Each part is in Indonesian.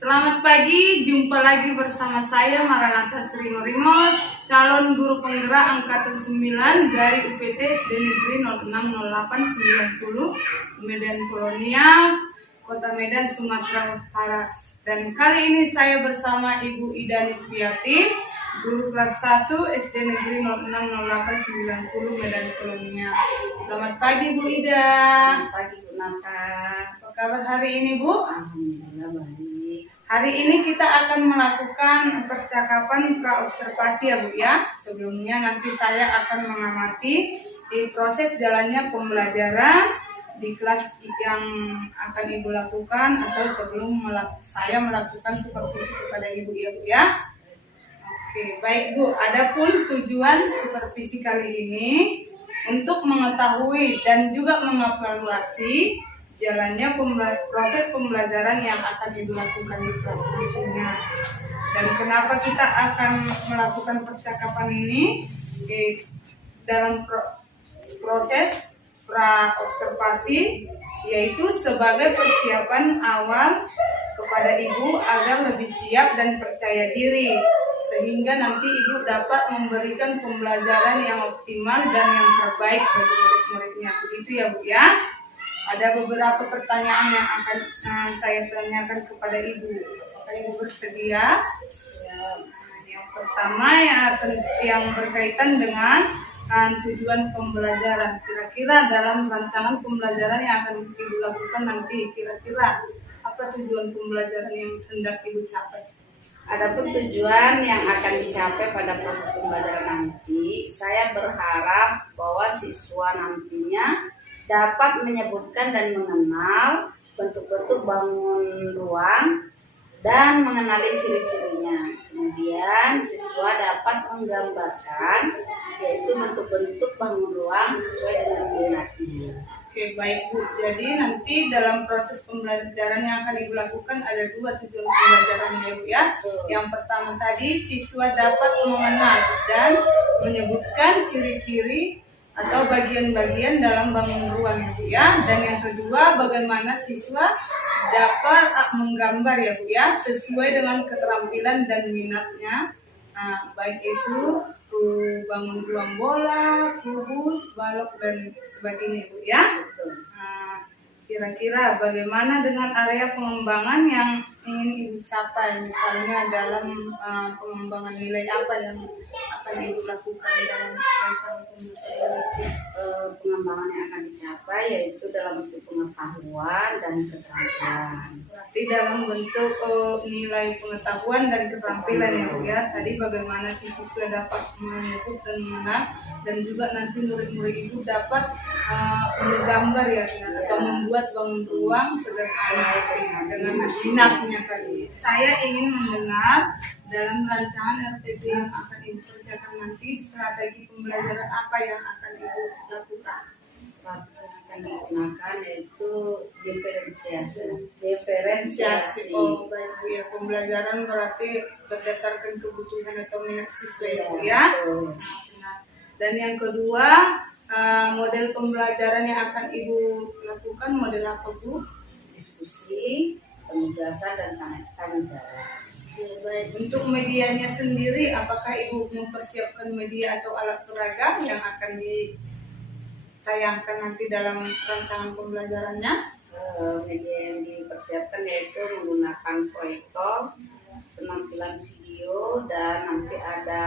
Selamat pagi, jumpa lagi bersama saya Maranatha Sri Rimos, calon guru penggerak angkatan 9 dari UPT SD Negeri 060890 Medan Kolonial, Kota Medan, Sumatera Utara. Dan kali ini saya bersama Ibu Ida Nisfiati, guru kelas 1 SD Negeri 060890 Medan Kolonial. Selamat pagi Bu Ida. Selamat pagi Bu Nata. Apa kabar hari ini Bu? Alhamdulillah baik. Hari ini kita akan melakukan percakapan praobservasi ya Bu ya. Sebelumnya nanti saya akan mengamati di proses jalannya pembelajaran di kelas yang akan Ibu lakukan atau sebelum saya melakukan supervisi kepada Ibu ya Bu ya. Oke, baik Bu. Adapun tujuan supervisi kali ini untuk mengetahui dan juga mengevaluasi jalannya proses pembelajaran yang akan Ibu lakukan di kelas berikutnya. Dan kenapa kita akan melakukan percakapan ini dalam proses praobservasi, yaitu sebagai persiapan awal kepada Ibu agar lebih siap dan percaya diri, sehingga nanti Ibu dapat memberikan pembelajaran yang optimal dan yang terbaik bagi murid-muridnya. Begitu ya Bu ya. Ada beberapa pertanyaan yang akan saya tanyakan kepada Ibu. Apakah Ibu bersedia? Yang pertama yang berkaitan dengan tujuan pembelajaran. Kira-kira dalam rancangan pembelajaran yang akan Ibu lakukan nanti, kira-kira apa tujuan pembelajaran yang hendak Ibu capai? Adapun tujuan yang akan dicapai pada proses pembelajaran nanti, saya berharap bahwa siswa nantinya dapat menyebutkan dan mengenal bentuk-bentuk bangun ruang dan mengenali ciri-cirinya. Kemudian siswa dapat menggambarkan yaitu bentuk-bentuk bangun ruang sesuai dengan minatnya. Oke, baik Bu. Jadi nanti dalam proses pembelajaran yang akan Ibu lakukan ada dua tujuan pembelajaran ya Bu ya. Yang pertama tadi siswa dapat mengenal dan menyebutkan ciri-ciri atau bagian-bagian dalam bangun ruang ya Bu ya. Dan yang kedua bagaimana siswa dapat menggambar ya Bu ya sesuai dengan keterampilan dan minatnya. Nah, baik itu bangun ruang bola, kubus, balok dan sebagainya Bu ya. Nah, kira-kira bagaimana dengan area pengembangan yang ingin Ibu capai, misalnya dalam pengembangan nilai apa yang akan Ibu lakukan dalam rancangan pembelajaran? Pengembangan yang akan dicapai yaitu dalam bentuk pengetahuan dan keterampilan. Berarti dalam bentuk nilai pengetahuan dan keterampilan ya Bu ya. Tadi bagaimana si siswa dapat menyebut dan mengenal, dan juga nanti murid-murid Ibu dapat menggambar ya atau membuat bangun ruang sederhana ya, dengan minatnya tadi. Saya ingin mendengar dalam rancangan RPP yang akan Ibu kerjakan nanti, strategi pembelajaran apa yang akan Ibu lakukan? Strategi yang akan digunakan yaitu diferensiasi. Oh baik Bu ya, pembelajaran berarti berdasarkan kebutuhan atau minat siswa ya Bu ya. Nah, dan yang kedua model pembelajaran yang akan Ibu lakukan model apa Bu? Diskusi, penugasan dan tanya jawab. Baik, untuk medianya sendiri, apakah Ibu mempersiapkan media atau alat peraga yang akan ditayangkan nanti dalam rancangan pembelajarannya? Media yang dipersiapkan yaitu menggunakan proyektor, penampilan video, dan nanti ada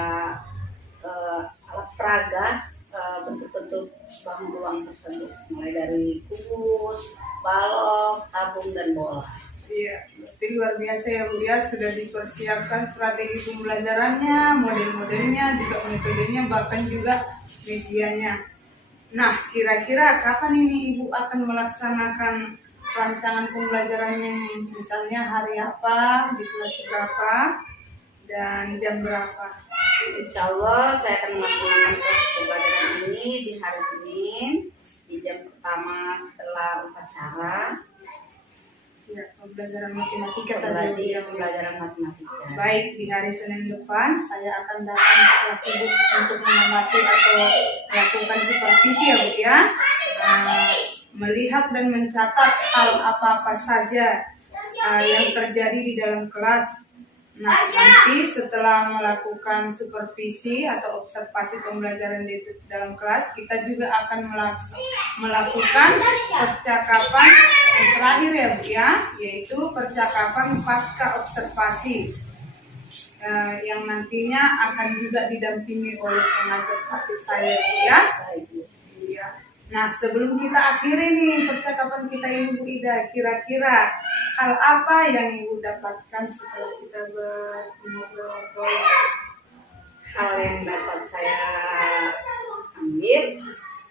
alat peraga bentuk-bentuk bangun ruang tersebut, mulai dari kubus, balok, tabung, dan bola. Iya, berarti luar biasa ya Bu ya, sudah dipersiapkan strategi pembelajarannya, model-modelnya, juga metodenya, bahkan juga medianya. Nah, kira-kira kapan ini Ibu akan melaksanakan rancangan pembelajarannya nih? Misalnya hari apa, di kelas berapa, dan jam berapa? Insya Allah saya akan melaksanakan proses pembelajaran ini di hari Senin, di jam pertama setelah upacara. Ya, pembelajaran matematika tadi. Pembelajaran matematika. Baik, di hari Senin depan saya akan datang ke kelas Ibu untuk mengamati atau melakukan supervisi ya Bu ya. Melihat dan mencatat hal apa-apa saja yang terjadi di dalam kelas. Nah, nanti setelah melakukan supervisi atau observasi pembelajaran di dalam kelas, kita juga akan melakukan percakapan yang terakhir ya Bu ya, yaitu percakapan pasca observasi, yang nantinya akan juga didampingi oleh pengajar praktik saya Bu ya. Iya. Nah, sebelum kita akhiri nih percakapan kita ini Bu Ida, kira-kira hal apa yang Ibu dapatkan setelah kita berngobrol-ngobrol? Hal yang dapat saya ambil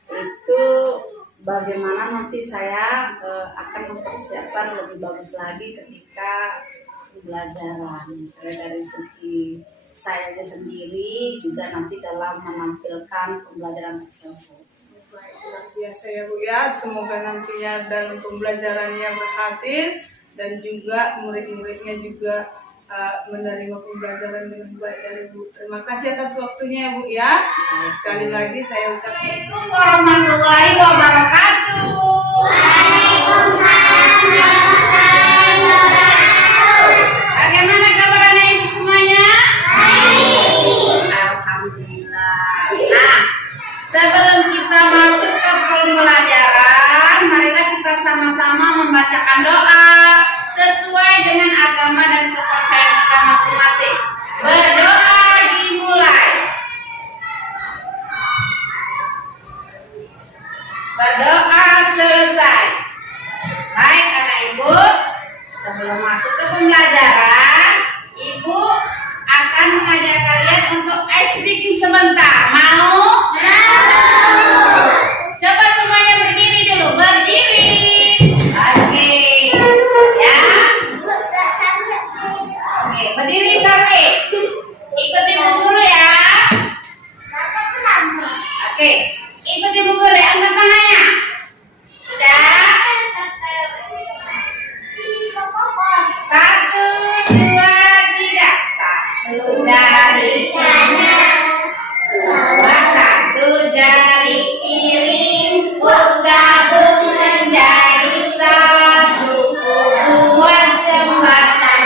itu bagaimana nanti saya akan mempersiapkan lebih bagus lagi ketika pembelajaran, misalnya dari segi saya sendiri juga nanti dalam menampilkan pembelajaran tersebut. Baik, luar biasa ya Bu ya. Semoga nantinya dalam pembelajarannya berhasil dan juga murid-muridnya juga menerima pembelajaran dengan baik dari Bu. Terima kasih atas waktunya ya Bu ya. Sekali lagi saya ucapkan Assalamualaikum warahmatullahi wabarakatuh. Bagaimana kabar anak ibu semuanya? Alhamdulillah. Nah, sebelum kita masuk ke pembelajaran, marilah kita sama-sama membacakan doa sesuai dengan agama dan kepercayaan kita masing-masing. Berdoa dimulai. Berdoa selesai. Baik anak ibu, sebelum masuk ke pembelajaran, ibu akan mengajak kalian untuk ice breaking sebentar. Mau? Coba semuanya berdiri dulu. Berdiri. Oke. Ya. Oke, berdiri sampai. Ikuti Bu Guru ya. Oke, ikuti Bu Guru ya. Angkat tangannya. Sudah? 1, 2, 3. 1 jari kanan, 1 jari kiri, gabung menjadi satu, buat jembatan.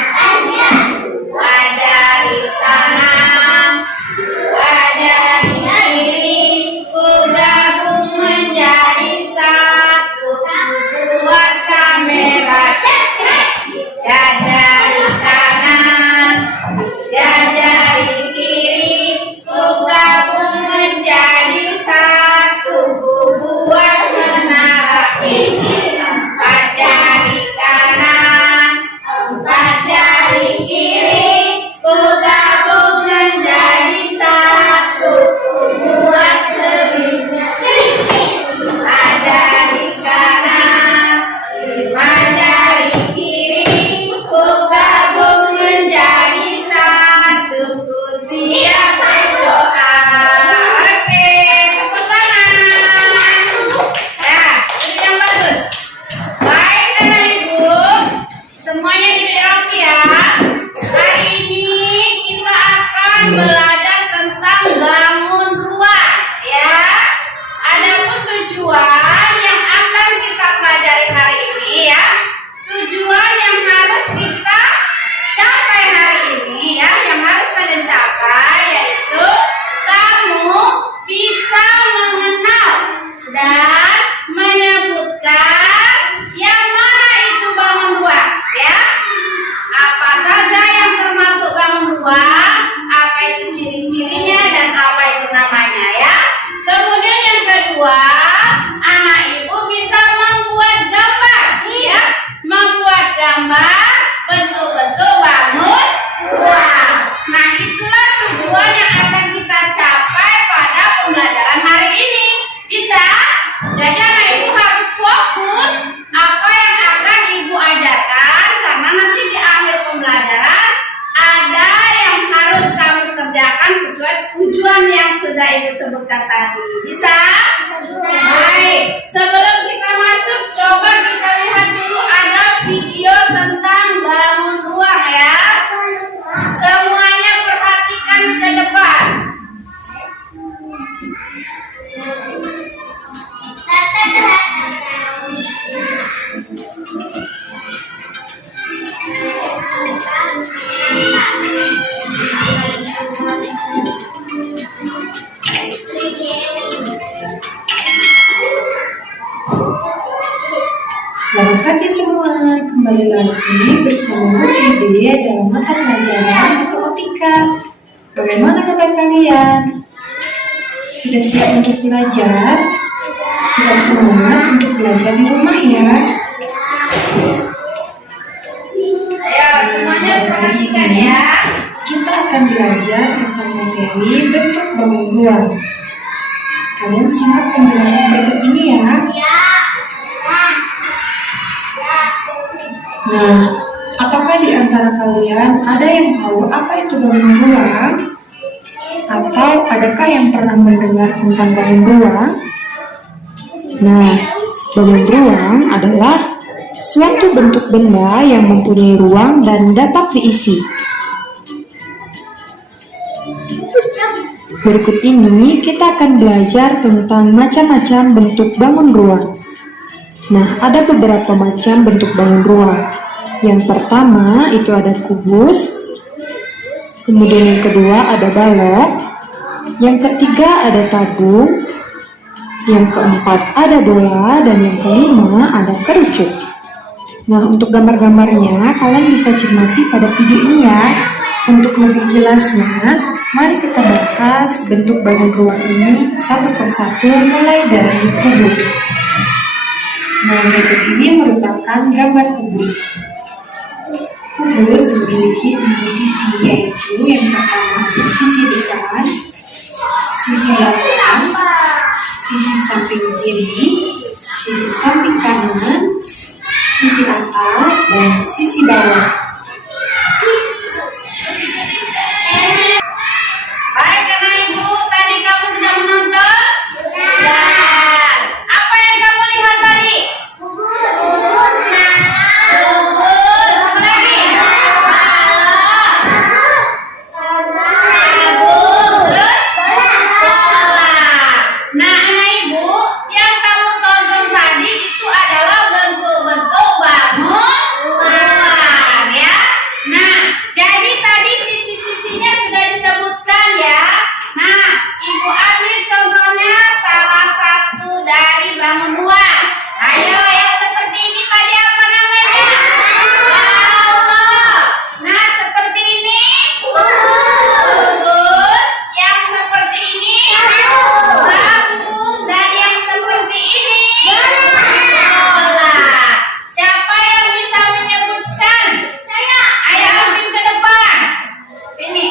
2 jari kanan, 2 jari kiri, gabung menjadi satu, buat kamera. 3 jari kanan, 3 jari kiri, gabung menjadi satu, buat menara. 4 jari kanan, 4 jari kiri, gabung menjadi satu, buat kelinci. 5 jari kanan, 5 jari kiri, gabung menjadi satu, siap berdoa. Oke, tepuk tangan. Ya, ini yang bagus. Baik anak ibu, semuanya duduk rapi ya. Hari ini kita akan belajar tentang bangun ruang ya. Adapun tujuan yang akan kita pelajari hari ini ya, tujuan yang harus kita capai hari ini ya, yang harus kalian capai yaitu kamu bisa mengenal dan menyebutkan yang mana itu bangun ruang ya. Apa saja yang termasuk bangun ruang, apa itu ciri-cirinya dan apa itu namanya ya. Kemudian yang kedua, anak ibu bisa membuat gambar ya, membuat gambar bentuk-bentuk bangun ruang. Nah, itulah tujuan yang akan kita capai pada pembelajaran hari ini. Bisa? Jadi anak ibu harus fokus apa yang akan ibu ajarkan, karena nanti di akhir pembelajaran ada yang harus kamu kerjakan sesuai tujuan yang sudah ibu sebutkan tadi. Bisa? Baik, sebelum kita masuk, coba kita lihat dulu ada video tentang bangun ruang ya. Semuanya perhatikan ke depan. kembali lagi bersama Bu Ide dalam mata pelajaran matematika. Bagaimana kabar kalian? Sudah siap untuk belajar? Tetap semangat untuk belajar di rumah ya. Ayo semuanya perhatikan ya. Kita akan belajar tentang materi bentuk bangun ruang. Kalian simak penjelasan berikut ini ya. Nah, apakah di antara kalian ada yang tahu apa itu bangun ruang? Atau adakah yang pernah mendengar tentang bangun ruang? Nah, bangun ruang adalah suatu bentuk benda yang mempunyai ruang dan dapat diisi. Berikut ini kita akan belajar tentang macam-macam bentuk bangun ruang. Nah, ada beberapa macam bentuk bangun ruang. Yang pertama itu ada kubus, kemudian yang kedua ada balok, yang ketiga ada tabung, yang keempat ada bola, dan yang kelima ada kerucut. Nah, untuk gambar-gambarnya kalian bisa cermati pada video ini ya. Untuk lebih jelasnya, mari kita bahas bentuk bangun ruang ini satu persatu mulai dari kubus. Nah, berikut ini merupakan gambar kubus. Kubus memiliki 6 sisi, yaitu yang pertama sisi depan, sisi belakang, sisi samping kiri, sisi samping kanan, sisi atas, dan sisi bawah. Baik Bapak Ibu, tadi kamu sudah menonton? Sudah. Apa yang kamu lihat tadi? Kubus. Apa lagi? Tabung. Terus? Bola. Nah, anak ibu, yang kamu tonton tadi itu adalah bentuk-bentuk bangun ruang ya. Nah, jadi tadi sisi-sisinya sudah disebutkan ya. Nah, Ibu ambil contohnya salah satu dari bangun ruang. Ayo, yang seperti ini tadi apa namanya? Allah. Nah, seperti ini. Bagus. Yang seperti ini. Tabung. Dan yang seperti ini. Bola. Siapa yang bisa menyebutkan? Saya. Ayo ambil ke depan. Sini.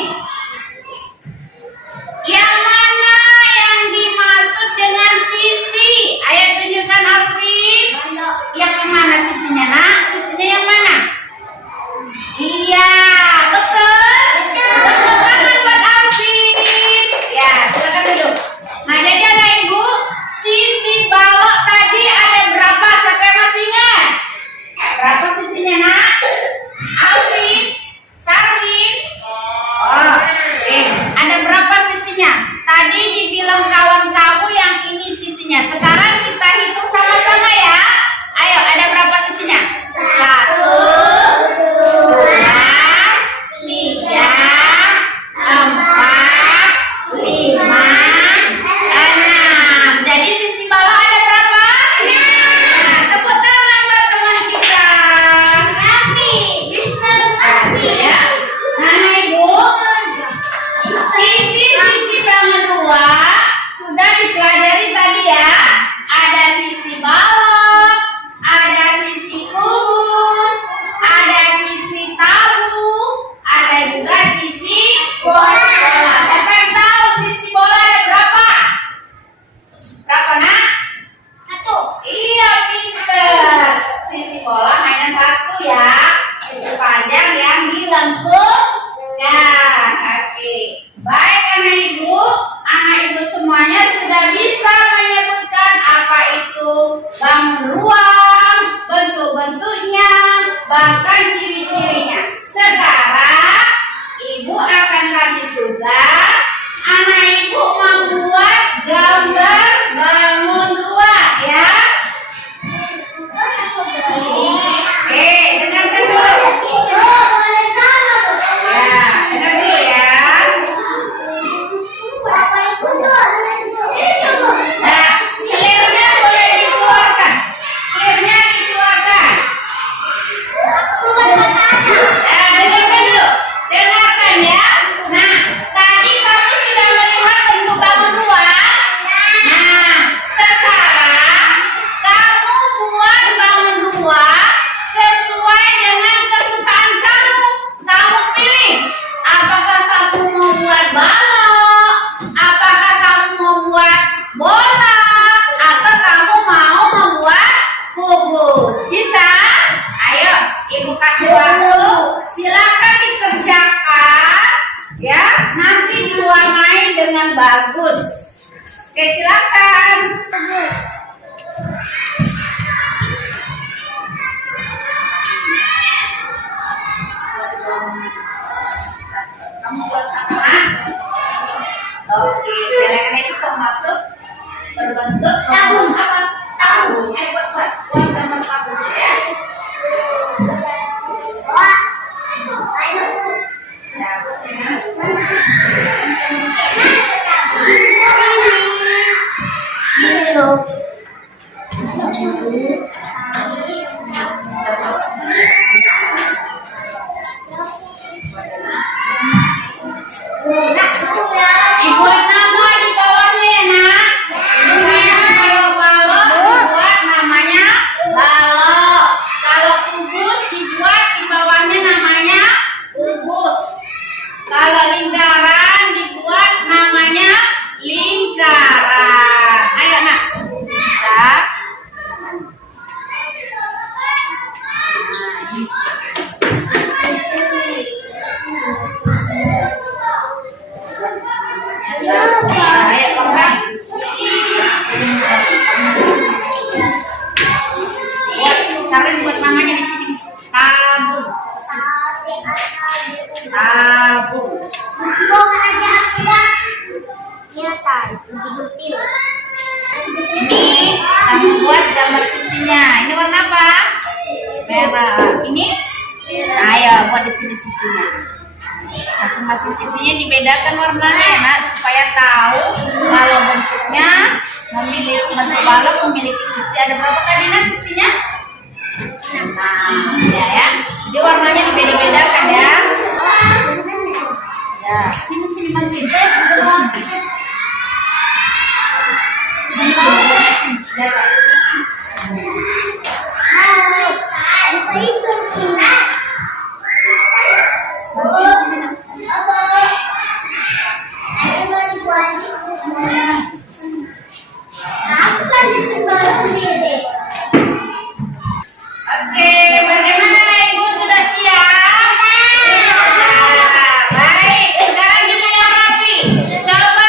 Yang mana yang dimaksud dengan sisi? Ayo tunjukkan Alvin. Yang mana sisinya nak? Sisinya yang mana? Iya, betul. Tepuk tangan buat Alvin. Ya, silakan duduk. Nah, jadi anak ibu, sisi balok tadi ada berapa? Siapa yang masih ingat? Berapa sisinya nak? Alvin, Sarwin. Oh, ada berapa sisinya? Tadi dibilang kawan kamu yang ini sisinya. Sekarang kita hitung sama-sama ya. Ayo, ada berapa sisinya? 1, 2, 3, 4, 5, 6. Jadi sisi bawah ada berapa? 6. Tepuk tangan buat teman kita. Kasih ya. Nah, Ibu, sisi-sisi bangun ruang sudah dipelajari tadi ya. Ada sisi balok, ada sisi kubus, ada sisi tabung, ada juga sisi bola. Siapa yang tahu sisi bola ada berapa? Berapa nak? 1. Iya, pintar. Sisi bola hanya 1 ya. Sisi panjang yang dilengkungkan. Oke. Baik anak ibu semuanya sudah bisa menyebutkan apa itu bangun ruang, bentuk-bentuknya, bahkan ciri-cirinya. Sekarang ibu akan kasih tugas anak ibu membuat gambar bangun ruang ya. Oke, dengarkan dulu. Ya, dengar dulu ya. Nah, clear-nya boleh dikeluarkan. Clear-nya dikeluarkan. bagus. Oke, silakan. Kamu buat apa? Oke, kira-kira itu termasuk berbentuk tabung. Tabung. Buat gambar tabung ya. Dibuat nama di bawahnya ya nak. Kalau balok dibuat namanya balok. Kalau kubus dibuat di bawahnya namanya kubus. Kalau lingkaran dibuat namanya lingkaran. Ayo nak, bisa. Ayo pelan. Sarin buat namanya di sini. Tabung. Tabung. Ini kamu buat gambar sisinya. Ini warna apa? Merah. Ini? Ayo buat di sini sisinya. Masing-masing sisinya dibedakan warnanya ya nak, supaya tahu kalau bentuknya memiliki bentuk balok memiliki sisi ada berapa tadi nak sisinya? Nah, ya. Jadi warnanya dibeda-bedakan ya. Ya, sini bantuin. Oke, bagaimana Ibu sudah siap? Baik, sekarang juga yang rapi. Coba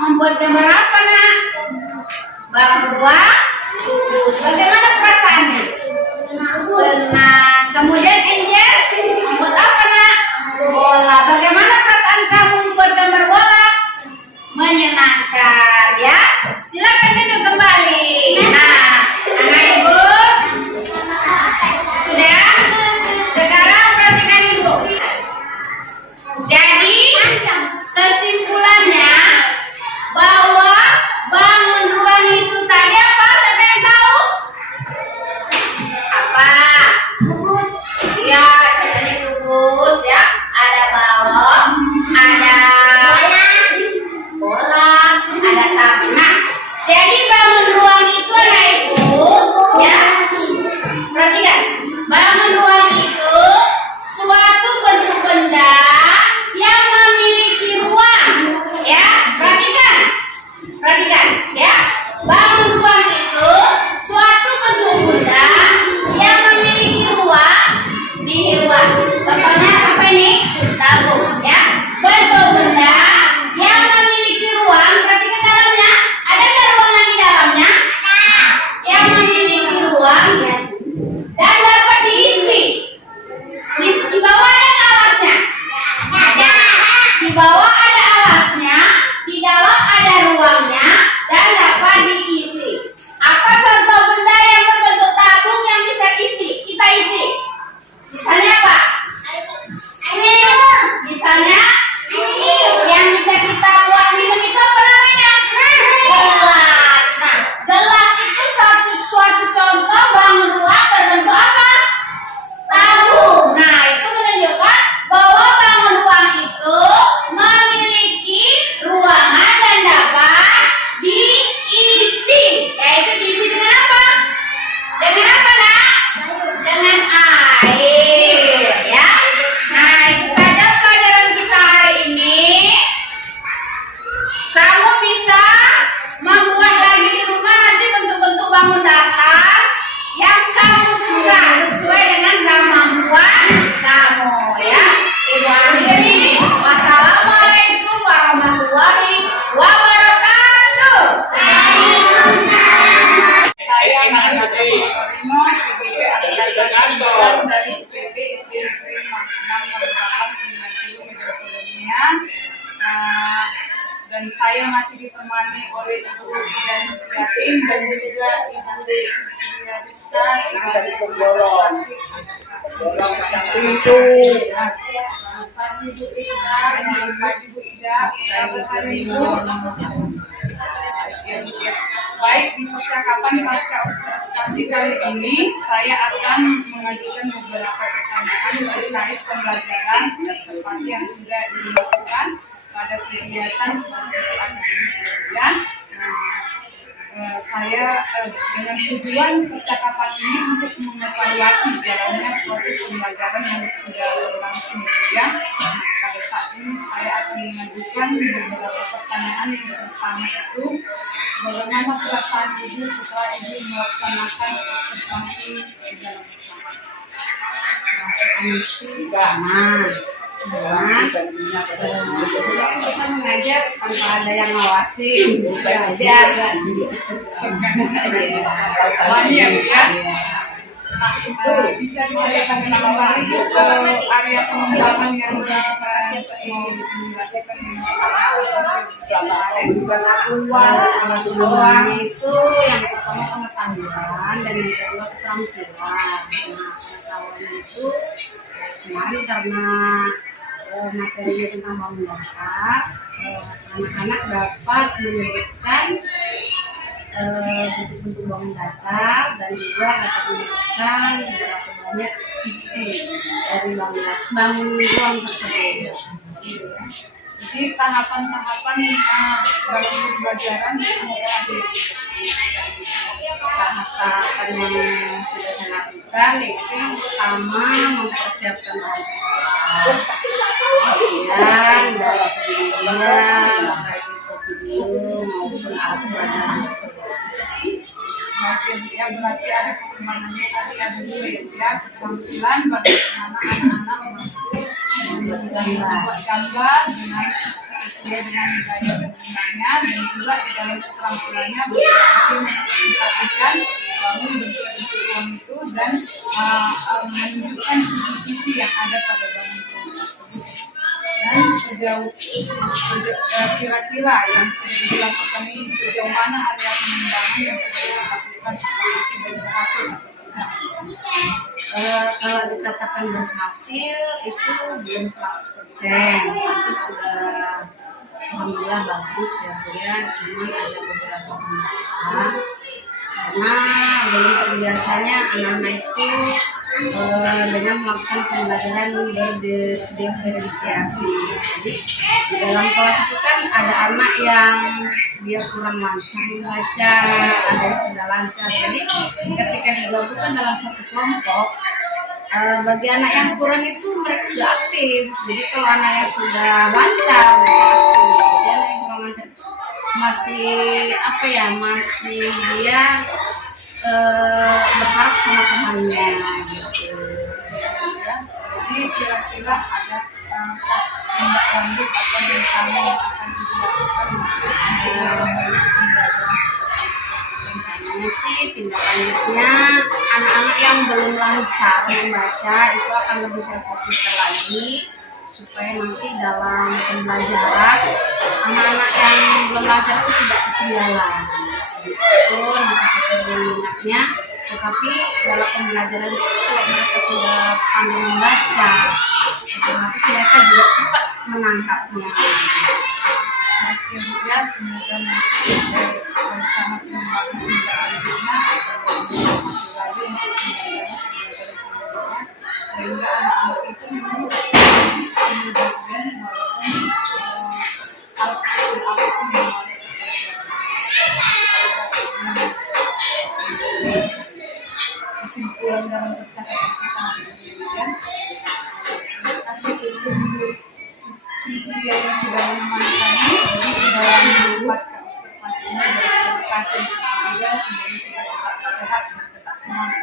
membuat gambar apa nak? Bang Ruang kubus. Bagaimana perasaannya? Senang. Kemudian Angel membuat apa nak? Bola. Bagaimana perasaan kamu membuat gambar bola? Menyenangkan ya. Silakan duduk kembali. Nah, anak ibu sudah. Sekarang perhatikan ibu. Jadi kesimpulannya bahwa bangun ruang itu tadi apa? Siapa yang tahu? Apa? Ya, contohnya kubus ya. Ada balon, ada bola, ada tanah. Jadi bangun ruang itu anak ibu, ya. Perhatikan, bangun ruang itu suatu bentuk benda yang memiliki ruang, ya. Perhatikan, ya. Bangun ruang itu suatu bentuk benda yang memiliki ruang. Ini ruang. Contohnya apa ini? Tabung, ya. Bentuk benda yang memiliki ruang. Perhatikan dalamnya. Ada nggak ruangan di dalamnya? Yang memiliki ruang dan dapat diisi. Di bawah ada nggak alasnya? Ada. Di bawah ada alasnya, di dalam ada ruangnya dan dapat diisi. Apa contoh benda yang berbentuk tabung yang bisa kita isi? Misalnya apa? Misalnya yang bisa kita buat minum itu apa namanya? Gelas. Nah, gelas itu suatu contoh bangun ruang berbentuk apa? Tabung. Nah, itu menunjukkan bahwa bangun ruang itu memiliki ruangan dan dapat diisi. Yaitu diisi dengan apa? Dengan apa nak? Dengan air, ya. Nah, itu saja pelajaran kita hari ini. Kamu bisa membuat lagi di rumah nanti bentuk-bentuk bangun datar yang kamu suka sesuai dengan kemampuan kamu, ya. Ibu akhiri. Wassalamualaikum warahmatullahi wabarakatuh. Saya Maria Rino, IPB Angkatan dari IPB SD 6 Metropolitan. Dan saya masih ditemani oleh Ibu dan Yatin dan juga Ibu Sylvia Rizka dari Pemborong. Ibu Rizka, Ibu Ida, Ibu. Baik, di percakapan pasca operasi kali ini saya akan mengajukan beberapa pertanyaan terkait pembelajaran seperti yang sudah dilakukan pada kegiatan seperti akademik. Saya dengan tujuan percakapan ini untuk mengevaluasi jalannya proses pembelajaran yang sudah berlangsung, ya. Pada saat ini saya akan mengajukan beberapa pertanyaan. Yang pertama itu, bagaimana perasaan ibu setelah ibu melaksanakan observasi di dalam kelas? Kita mengajar tanpa ada yang ngawasi, belajar nggak sendiri. Ya. Nah, itu bisa diceritakan kembali ke area pengembangan yang dilakukan Ruang itu yang pertama pengetahuan dan yang kedua keterampilan. Nah, pengetahuan itu kemarin karena materinya tentang bangun dasar, anak-anak dapat menyebutkan bentuk-bentuk bangun dasar dan juga dapat menyebutkan berapa banyak sisi dari bangun ruang tersebut. Jadi tahapan-tahapan bagi pembelajaran tahapan yang sudah saya lakukan itu yang pertama mempersiapkan bahan, kemudian dari sebelumnya baik itu video maupun alat ya, berarti ada perkembangannya tadi ada dulu ya, keterampilan bagaimana anak-anak membuat gambar dengan sesuai dengan nilai bentuknya, dan juga di dalam keterampilannya berarti memperhatikan bangun bentuk-bentuk ruang itu dan menunjukkan sisi-sisi yang ada pada bangun ruang tersebut. Dan kira-kira yang sudah dilakukan ini sejauh mana area pengembangan yang sudah dilakukan sudah berhasil atau tidak? Kalau dikatakan berhasil itu belum 100%, tapi sudah alhamdulillah bagus ya Bu ya. Cuman ada beberapa kendala karena belum terbiasanya anak-anak itu dengan melakukan pembelajaran berdifferensiasi. Jadi di dalam kelas itu kan ada anak yang dia kurang lancar membaca, ada yang sudah lancar. Jadi ketika digabungkan dalam satu kelompok, bagi anak yang kurang itu mereka tidak aktif. Jadi kalau anak yang sudah lancar mereka aktif. Jadi anak yang kurang lancar masih apa ya, masih dia berharap sama temannya gitu. Jadi kira-kira ada tindak lanjut atau rencana yang akan dilakukan untuk pembelajaran? Rencananya sih tindak lanjutnya anak-anak yang belum lancar membaca itu akan lebih saya fokuskan lagi supaya nanti dalam pembelajaran anak-anak yang belum lancar itu tidak ketinggalan. Meskipun bisa sesuai minatnya, tetapi dalam pembelajaran itu kalau mereka sudah pandai membaca, otomatis mereka juga cepat menangkapnya. Oke Bu ya, semoga nanti rencana pengembangan tindak lanjutnya masih lagi untuk pembelajaran sehingga anak-anak itu memang ambil bagian walaupun hal sekecil apapun yang mereka kesimpulan dalam percakapan kita hari ini ya. Terima kasih untuk sisi yang sudah menemani kami di dalam pasca observasi ini. Terima kasih juga, semoga kita tetap sehat dan tetap semangat.